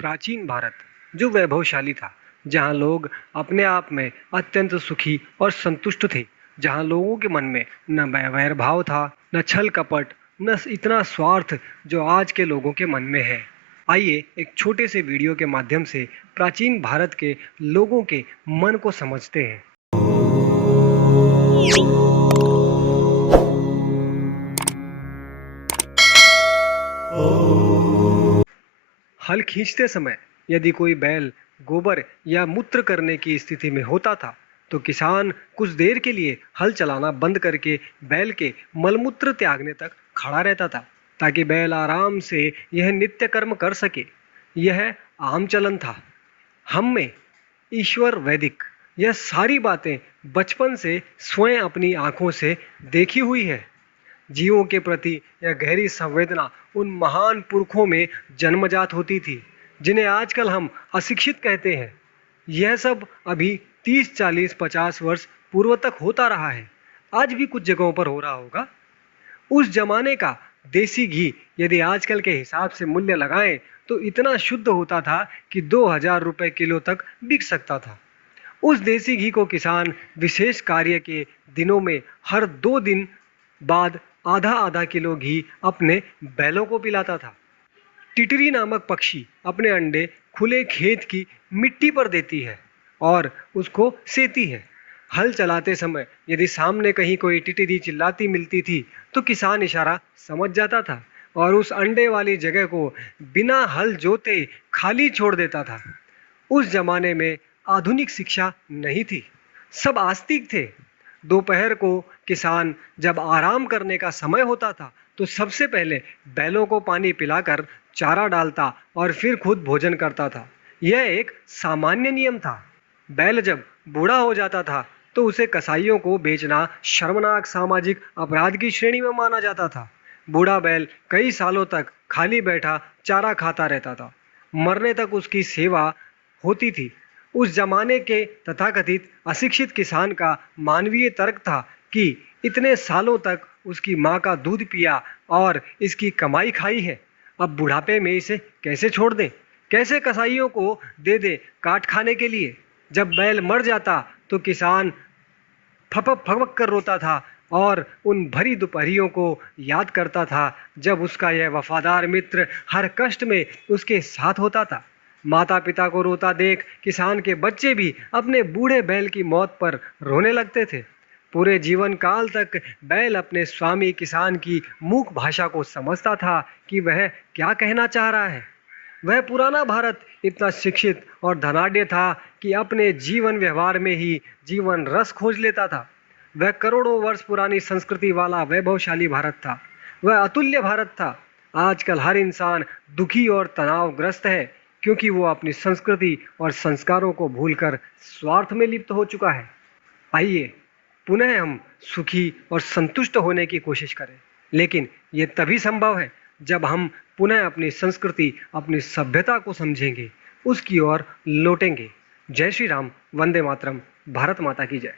प्राचीन भारत जो वैभवशाली था, जहाँ लोग अपने आप में अत्यंत सुखी और संतुष्ट थे, जहाँ लोगों के मन में न वैर भाव था, न छल कपट, न इतना स्वार्थ जो आज के लोगों के मन में है। आइए एक छोटे से वीडियो के माध्यम से प्राचीन भारत के लोगों के मन को समझते हैं। हल खींचते समय यदि कोई बैल गोबर या मूत्र करने की स्थिति में होता था, तो किसान कुछ देर के लिए हल चलाना बंद करके बैल के मलमूत्र त्यागने तक खड़ा रहता था, ताकि बैल आराम से यह नित्य कर्म कर सके। यह आम चलन था। हम में ईश्वर वैदिक यह सारी बातें बचपन से स्वयं अपनी आंखों से देखी हुई है। जीवों के प्रति यह गहरी संवेदना उन महान पुरखों में जन्मजात होती थी, जिन्हें आजकल हम अशिक्षित कहते हैं। यह सब अभी 30, 40, 50 वर्ष पूर्व तक होता रहा है। आज भी कुछ जगहों पर हो रहा होगा। उस जमाने का देसी घी यदि आजकल के हिसाब से मूल्य लगाएं तो इतना शुद्ध होता था कि 2000 रुपए किलो तक बिक सकता था। उस देसी घी को किसान विशेष कार्य के दिनों में हर 2 दिन बाद आधा आधा किलो घी अपने बैलों को पिलाता था। टिटरी नामक पक्षी अपने अंडे खुले खेत की मिट्टी पर देती है और उसको सेती है। हल चलाते समय यदि सामने कहीं कोई टिटरी चिल्लाती मिलती थी, तो किसान इशारा समझ जाता था और उस अंडे वाली जगह को बिना हल जोते खाली छोड़ देता था। उस जमाने में आधुनिक शिक्षा नहीं थी, सब आस्तिक थे। दोपहर को किसान जब आराम करने का समय होता था, तो सबसे पहले बैलों को पानी पिलाकर चारा डालता और फिर खुद भोजन करता था। यह एक सामान्य नियम था। बैल जब बूढ़ा हो जाता था, तो उसे कसाईयों को बेचना शर्मनाक सामाजिक अपराध की श्रेणी में माना जाता था। बूढ़ा बैल कई सालों तक खाली बैठा चारा खाता रहता था। मरने तक उसकी सेवा होती थी। उस जमाने के तथाकथित अशिक्षित किसान का मानवीय तर्क था कि इतने सालों तक उसकी माँ का दूध पिया और इसकी कमाई खाई है, अब बुढ़ापे में इसे कैसे छोड़ दें, कैसे कसाईयों को दे दे काट खाने के लिए। जब बैल मर जाता तो किसान फपक फपक कर रोता था और उन भरी दोपहरियों को याद करता था जब उसका यह वफादार मित्र हर कष्ट में उसके साथ होता था। माता पिता को रोता देख किसान के बच्चे भी अपने बूढ़े बैल की मौत पर रोने लगते थे। पूरे जीवन काल तक बैल अपने स्वामी किसान की मूक भाषा को समझता था कि वह क्या कहना चाह रहा है। वह पुराना भारत इतना शिक्षित और धनाढ्य था कि अपने जीवन व्यवहार में ही जीवन रस खोज लेता था। वह करोड़ों वर्ष पुरानी संस्कृति वाला वैभवशाली भारत था। वह अतुल्य भारत था। आजकल हर इंसान दुखी और तनावग्रस्त है, क्योंकि वो अपनी संस्कृति और संस्कारों को भूलकर स्वार्थ में लिप्त हो चुका है। आइए पुनः हम सुखी और संतुष्ट होने की कोशिश करें, लेकिन ये तभी संभव है जब हम पुनः अपनी संस्कृति, अपनी सभ्यता को समझेंगे, उसकी ओर लौटेंगे। जय श्री राम, वंदे मातरम, भारत माता की जय।